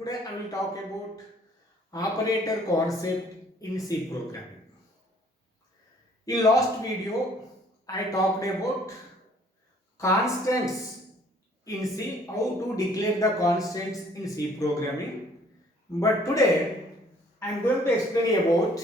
Today I will talk about operator concept in C programming. In last video I talked about constants in C, how to declare the constants in C programming. But today I am going to explain about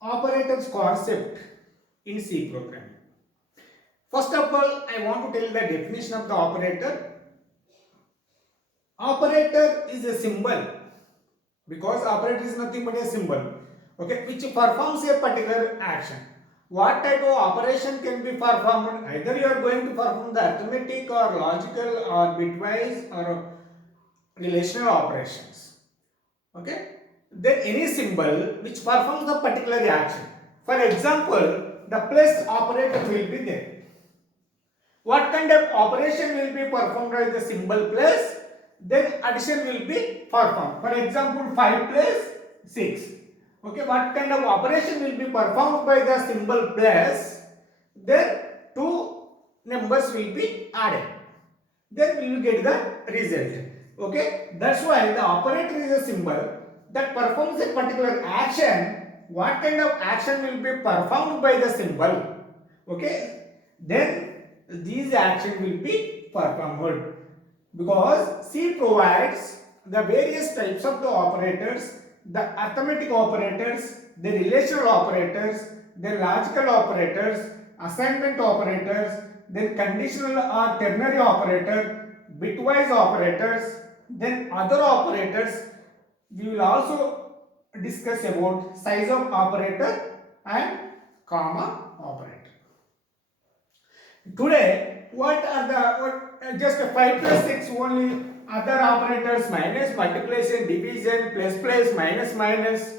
operators concept in C programming. First of all, I want to tell the definition of the operator. Operator is a symbol because operator is nothing but a symbol, okay, which performs a particular action. What type of operation can be performed? Either you are going to perform the arithmetic or logical or bitwise or relational operations, okay. Then any symbol which performs the particular action. For example, the plus operator will be there. What kind of operation will be performed by the symbol plus? Then addition will be performed. For example, 5 plus 6. Okay, what kind of operation will be performed by the symbol plus? Then two numbers will be added. Then we will get the result. Okay, that's why the operator is a symbol that performs a particular action. What kind of action will be performed by the symbol? Okay, then these action will be performed because C provides the various types of the operators, the arithmetic operators, the relational operators, the logical operators, assignment operators, then conditional or ternary operator, bitwise operators, then other operators. We will also discuss about size of operator and comma operator. Today, what are the just 5 plus 6 only other operators minus, multiplication, division, plus, minus.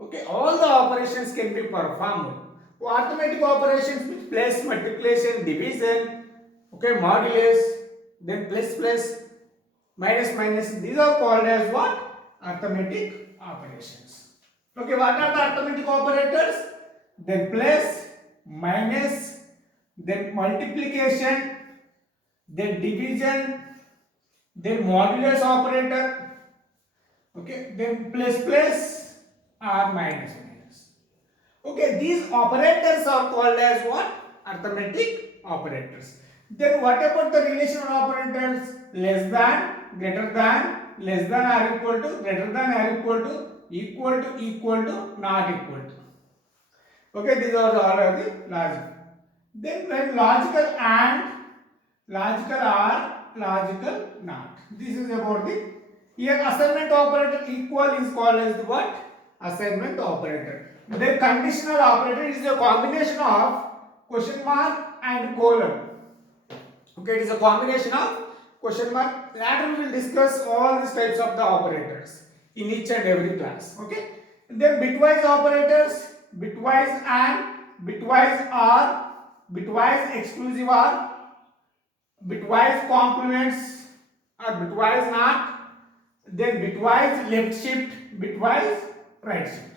Okay, all the operations can be performed. Arithmetic operations with plus, multiplication, division, okay, modulus, then plus, minus. These are called as what? Arithmetic operations. Okay, what are the arithmetic operators? Then plus, minus, then multiplication, then division, then modulus operator, okay, then plus or minus. Okay, these operators are called as what? Arithmetic operators. Then what about the relational operators? Less than, greater than, less than or equal to, greater than or equal to, not equal to. Okay, these are all of the logic. Then when logical and, logical or, logical not. This is about the, here assignment operator equal is called as the what? Assignment operator. Then conditional operator is a combination of question mark and colon. Okay, it is a combination of question mark. Later we will discuss all these types of the operators in each and every class. Okay. Then bitwise operators, bitwise and, bitwise or, bitwise exclusive or, bitwise complements or bitwise not, then bitwise left shift, bitwise right shift.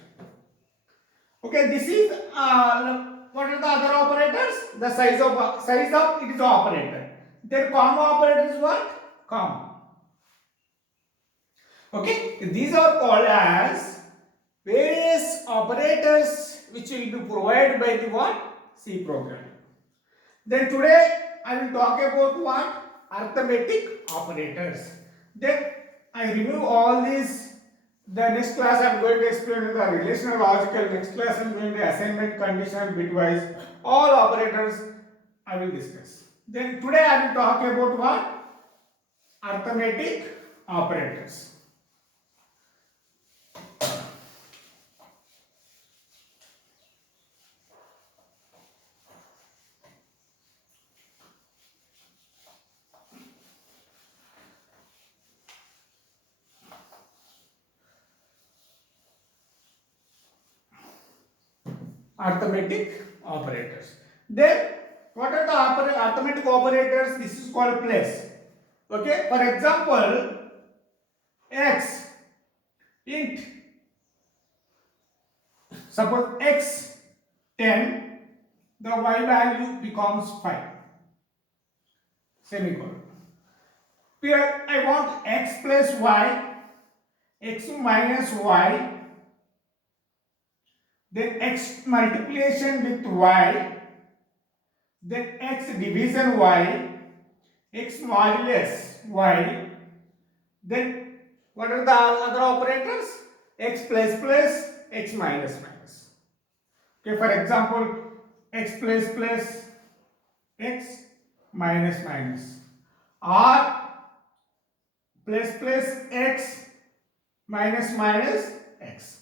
Okay, this is what are the other operators? The size of it is operator. Then comma operator is what? Comma. Okay, these are called as various operators which will be provided by the what? C program. Then today I will talk about what? Arithmetic operators. Then I remove all these. The next class I am going to explain the relational logical. Next class I am going to assignment, conditional, bitwise. All operators I will discuss. Then today I will talk about what? Arithmetic operators. Arithmetic operators. Then what are the arithmetic operators? This is called plus. Okay, for example, x int, suppose x 10, the y value becomes 5, semicolon. Here I want x plus y x minus y, then x multiplication with y, then x division y, x modulus y, then what are the other operators? X plus plus, x minus minus. Okay, for example, x plus plus, x minus minus, or plus plus x minus minus x.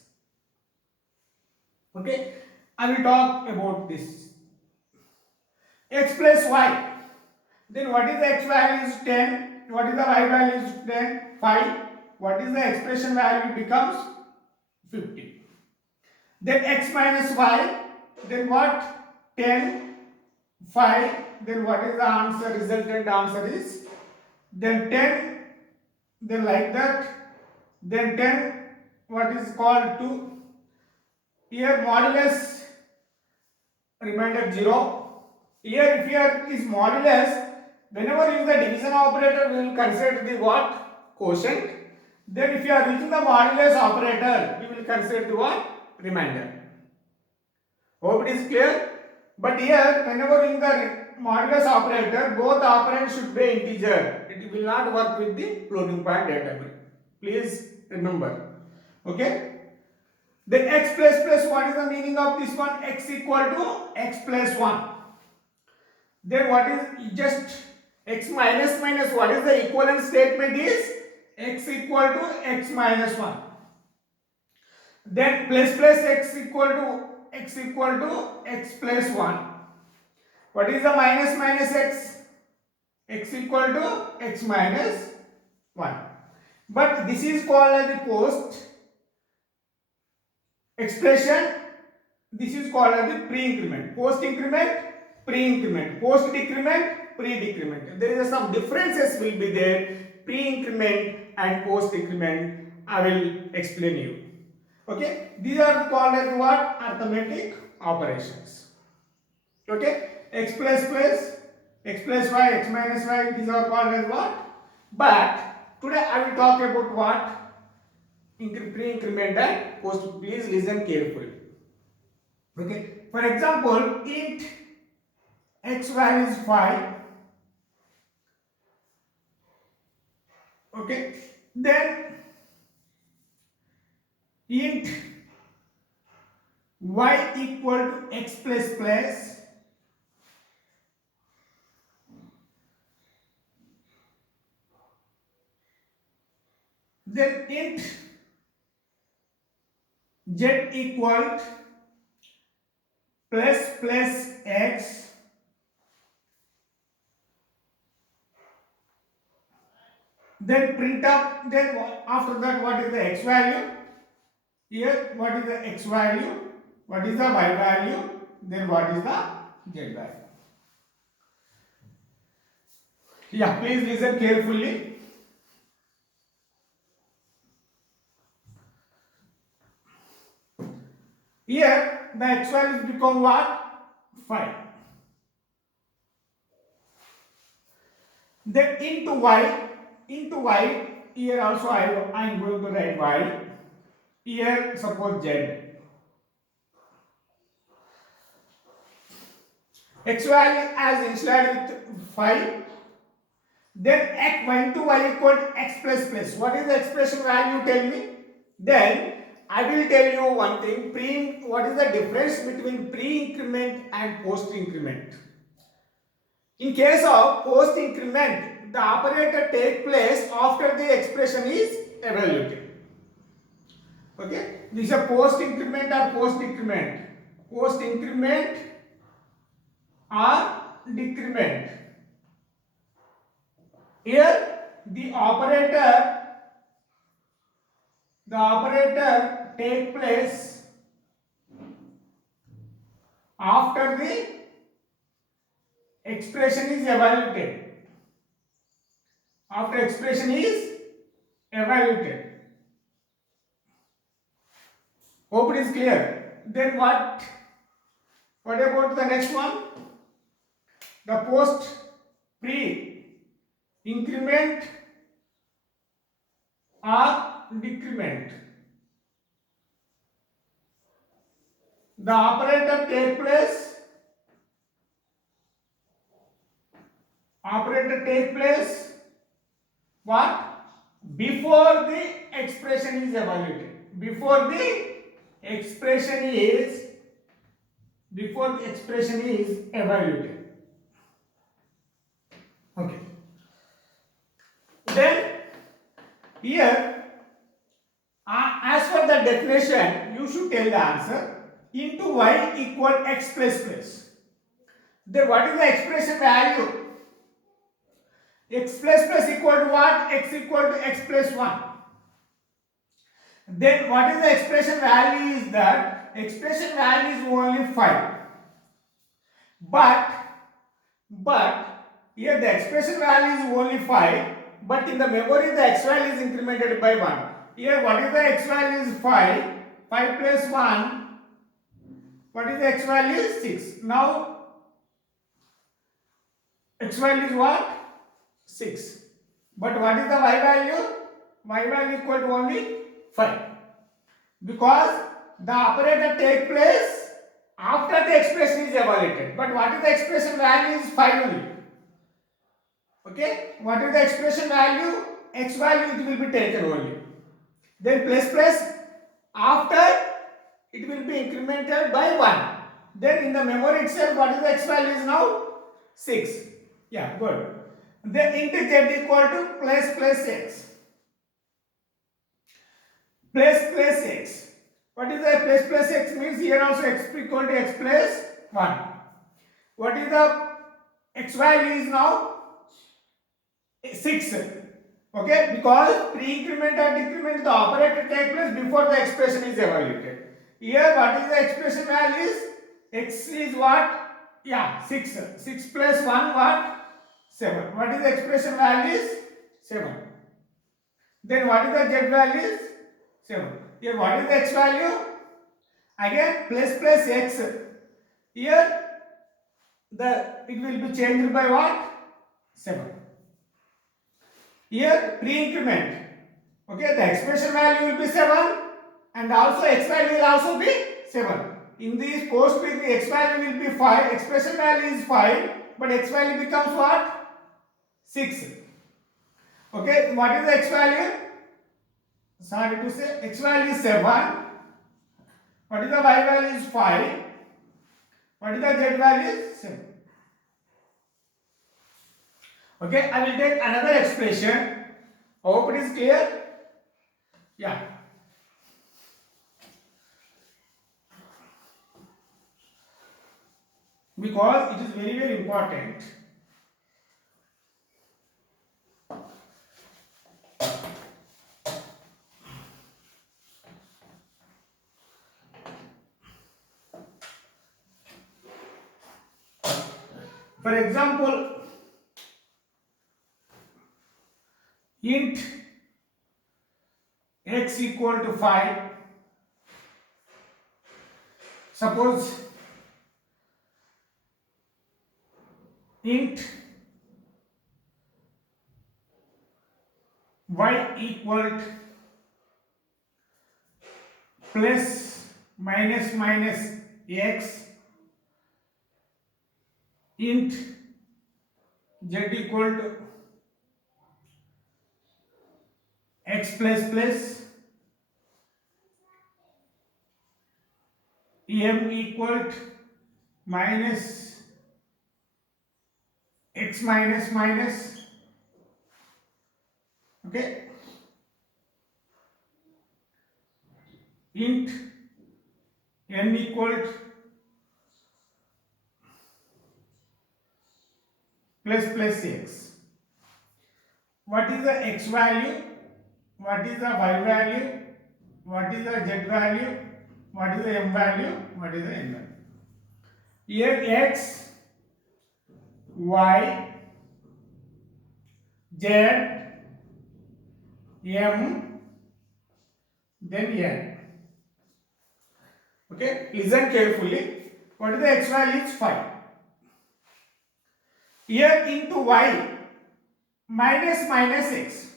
Okay, I will talk about this. X plus y. Then what is the x value is 10? What is the y value is 10? 5. What is the expression value becomes 50. Then x minus y. Then what? 10, 5. Then what is the answer? Resultant answer is then 10. Then like that. Then 10. What is called 2? Here modulus remainder 0. Here if here is modulus, whenever you use the division operator, we will consider the what? Quotient. Then if you are using the modulus operator, we will consider the what? Remainder. Hope it is clear. But here, whenever in the modulus operator, both operands should be integer. It will not work with the floating point data type. Please remember. Okay. Then x plus plus, what is the meaning of this one? X equal to x plus 1. Then what is just x minus minus, what is the equivalent statement is x equal to x minus 1. Then plus plus x equal to x plus 1. What is the minus minus x? X equal to x minus 1. But this is called as the post expression. This is called as the pre-increment. Post increment, pre-increment. Post decrement, pre-decrement. There is some differences will be there. Pre-increment and post increment. I will explain you. Okay. These are called as what? Arithmetic operations. Okay. X plus plus, x plus y, x minus y. These are called as what? But today I will talk about what? Pre-increment and post. Please listen carefully. Okay. For example, int x value is 5. Okay. Then int y equal to x plus plus. Then int z equal plus plus x. Then print up, then after that what is the x value? Here what is the x value? What is the y value? Then what is the z value? Yeah, please listen carefully. Here the x values become what? 5. Then into y, here also I am going to write y. Here suppose z. X value as initialized with 5. Then x y into y equal to x plus plus. What is the expression value? Tell me. Then I will tell you one thing. What is the difference between pre-increment and post-increment? In case of post-increment, the operator takes place after the expression is evaluated. Okay? This is a post-increment or post-decrement. Post-increment or decrement. Here the operator take place after the expression is evaluated. After expression is evaluated. Hope it is clear. Then what about the next one? The post pre increment or decrement. The operator take place what? Before the expression is evaluated. Before the expression is evaluated. Okay. Then here, as per the definition, you should tell the answer. Into y equal x plus. Then what is the expression value? X plus equal to what? X equal to x plus 1. Then what is the expression value is that? Expression value is only 5. But here the expression value is only 5. But in the memory the x value is incremented by 1. Here what is the x value is 5. 5 plus 1. What is the x value? 6. Now x value is what? 6. But what is the y value? Y value equal to only 5. Because the operator take place after the expression is evaluated. But what is the expression value is 5 only. Okay? What is the expression value? X value it will be taken only. Then plus after it will be incremented by 1. Then in the memory itself what is the x value is now? 6. Yeah, good. Then into z equal to plus x. Plus x. What is the plus x means? Here also x equal to x plus 1. What is the x value is now? 6. Okay, because pre-increment and decrement the operator take place before the expression is evaluated. Here what is the expression value is? X is what? Yeah, 6. 6 plus 1 what? 7. What is the expression value is? 7. Then what is the z value is? 7. Here what is the x value? Again plus x. Here it will be changed by what? 7. Here pre-increment. Okay, the expression value will be 7 and also x value will also be 7. In this post pre the x value will be 5, expression value is 5, but x value becomes what? 6. Okay, what is the x value? Sorry to say, x value is 7. What is the y value is 5. What is the z value is 7. Okay, I will take another expression. Hope it is clear. Yeah. Because it is very important. For example, int x equal to 5. Suppose int y equal plus minus x, int z equal to x plus m equal to minus x minus. Okay, int n equal to plus x. What is the x value? What is the y value? What is the z value? What is the m value? What is the n value? Here x, y, z, m, then n. Okay, listen carefully. What is the x value? Is 5. Here into y minus x,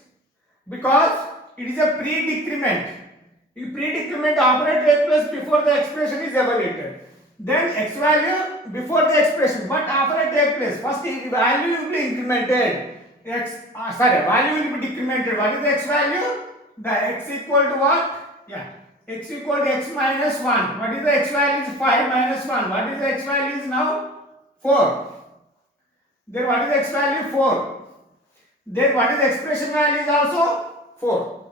because it is a pre-decrement. In pre-decrement, operator takes place before the expression is evaluated. Then x value before the expression, but operator takes place. First, the value will be incremented. Value will be decremented. What is the x value? The x equal to what? Yeah, x equal to x minus 1. What is the x value? Is 5 minus 1. What is the x value is now? 4. Then what is the x value? 4. Then what is the expression value is also 4.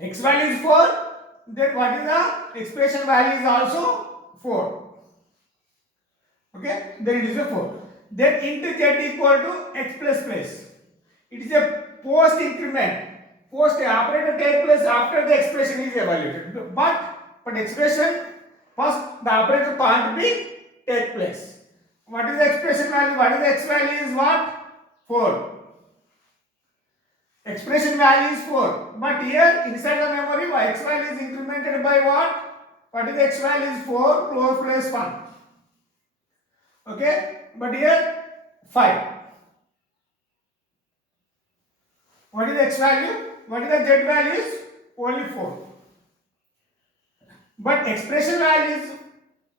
X value is 4. Then what is the expression value is also 4. Okay. Then it is a 4. Then into z equal to x plus plus. It is a post increment. Post operator take place after the expression is evaluated. But expression first the operator can't be take place. What is the expression value? What is the x value is what? 4. Expression value is 4. But here inside the memory x value is incremented by what? What is the x value is 4 plus 1. Okay. But here 5. What is the x value? What is the z value is? Only 4. But expression value is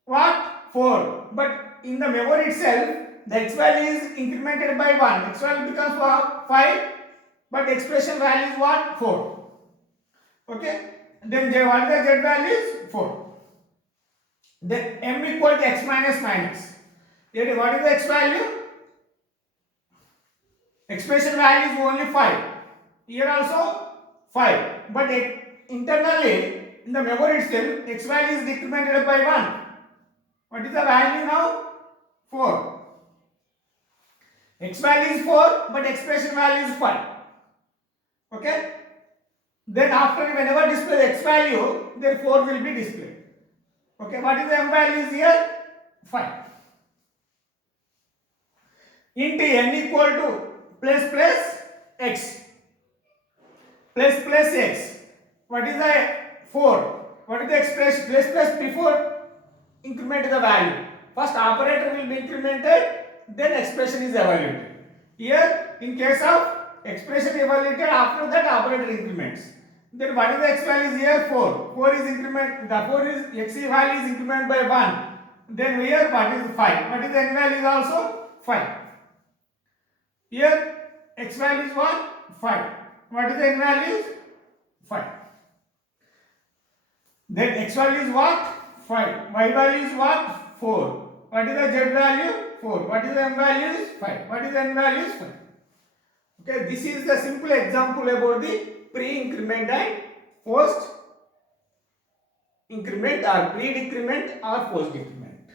what? 4. But in the memory itself, the x value is incremented by 1. X value becomes 5. But expression value is what? 4. Okay. Then what is the z value is? 4. Then m equal to x minus minus. Then what is the x value? Expression value is only 5. Here also 5. But internally in the memory itself, x value is decremented by 1. What is the value now? 4. X value is 4, but expression value is 5. Okay. Then after whenever display x value, then 4 will be displayed. Okay. What is the m value is here? 5. Into n equal to plus x. Plus x. What is the 4? What is the expression? Plus before increment the value. First operator will be incremented, then expression is evaluated. Here in case of expression evaluated, after that operator increments. Then what is the x value is here? 4. 4 is increment. The 4 is x value is increment by 1. Then here what is 5? What is the n value is also 5. Here x value is what? 5. What is the n value is? 5. Then x value is what? 5. Y value is what? 4. What is the z value? 4. What is the m value is? 5. What is the n value is? 5. Okay, this is the simple example about the pre-increment and post-increment or pre-decrement or post-decrement.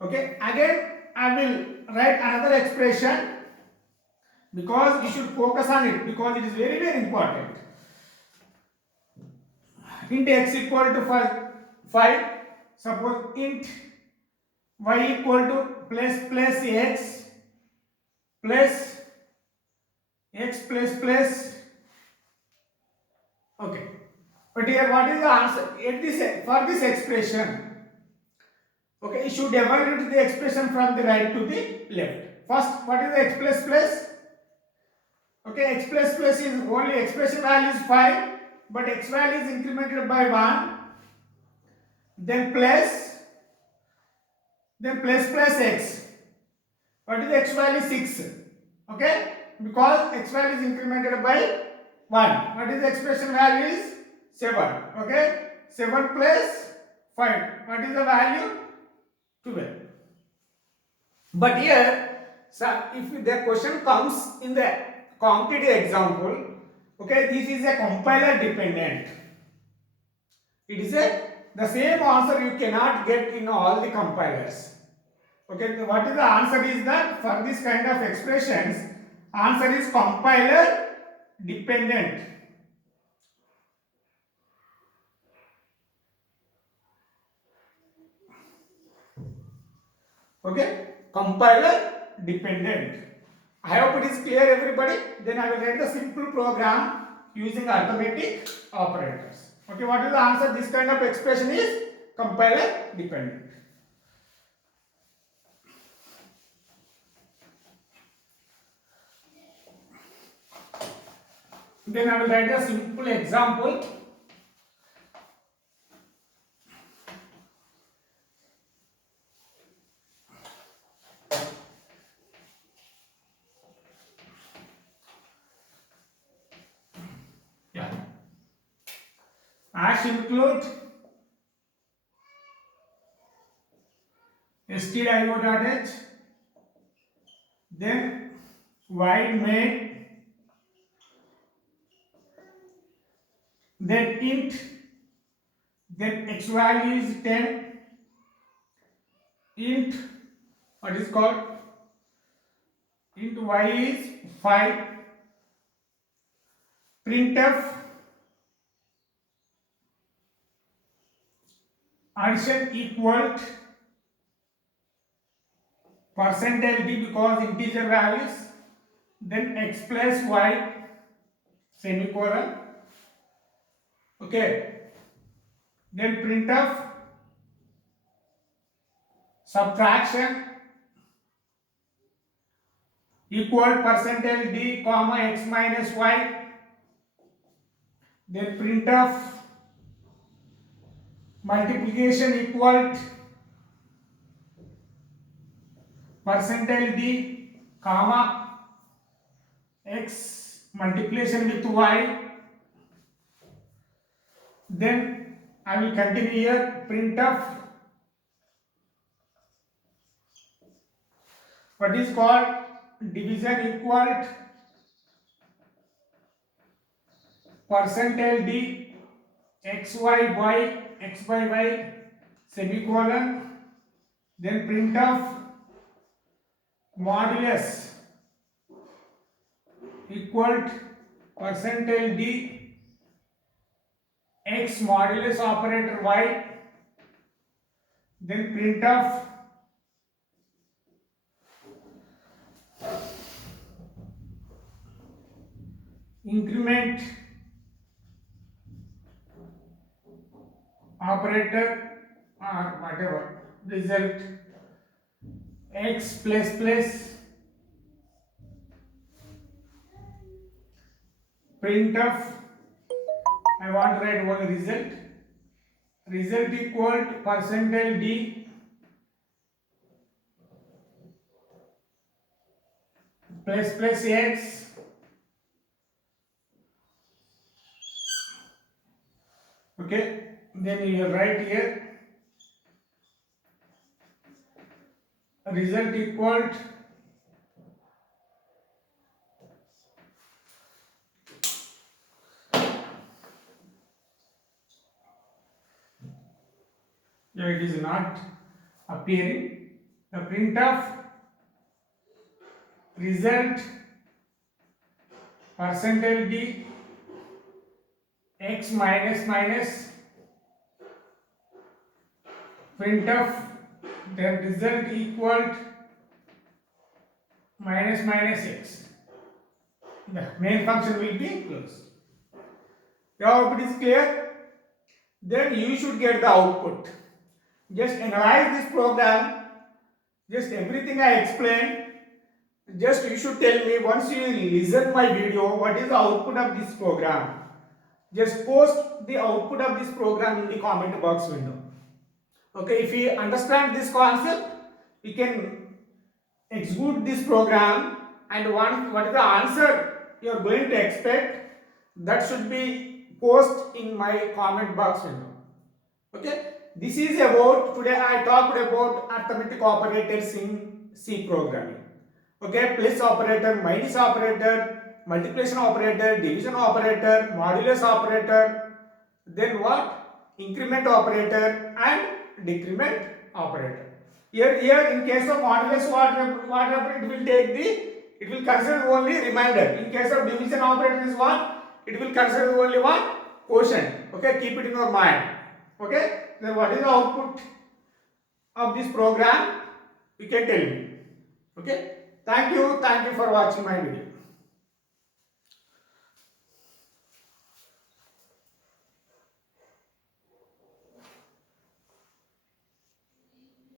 Okay, again I will write another expression because you should focus on it because it is very, very important. Int x equal to 5. Suppose int y equal to plus x plus x plus. Okay. But here what is the answer? For this expression, okay, you should evaluate the expression from the right to the left. First, what is the x plus? Okay, x plus is only expression value is 5, but x value is incremented by 1. Then plus x. What is the x value? 6. Okay, because x value is incremented by 1. What is the expression value is 7. Okay, 7 plus 5. What is the value? 12. But here, if the question comes in the competitive example, okay, this is a compiler dependent. It is the same answer you cannot get in all the compilers. Okay, what is the answer is that for this kind of expressions, answer is compiler dependent. Okay, compiler dependent. I hope it is clear everybody. Then I will write the simple program using arithmetic operators. Okay, what is the answer? This kind of expression is compiler dependent. Then I will write a simple example. Yeah. Hash include stdio.h, then void main, then int, then x value is 10, int what is called int y is 5, printf addition equal percentage d because integer values, then x plus y semicolon. Okay, then printf subtraction equal percentage d comma x minus y, then printf multiplication equal percentage d comma x multiplication with y. Then I will continue here, printf what is called division equal percentage d x y by x by y semicolon, then printf modulus equal percentage d x modulus operator y, then printf increment operator or whatever result x plus plus, printf I want to write one result equal to percentage d plus plus x, okay, then you write here result equal to yeah, it is not appearing, the printf result percentage d x minus minus, printf the result equal to minus minus x. The main function will be closed. Your output is clear? Then you should get the output. Just analyze this program. Just everything I explained. Just you should tell me once you listen my video, what is the output of this program. Just post the output of this program in the comment box window. Okay, if you understand this concept, you can execute this program, and what is the answer you are going to expect, that should be post in my comment box window. Okay, this is about, today I talked about arithmetic operators in C programming. Okay, plus operator, minus operator, multiplication operator, division operator, modulus operator, then what? Increment operator and decrement operator. Here in case of modulus, what it will take it will consider only remainder. In case of division operator is what? It will consider only what? Quotient. Okay, keep it in your mind. Okay, then what is the output of this program? You can tell me. Okay, thank you for watching my video.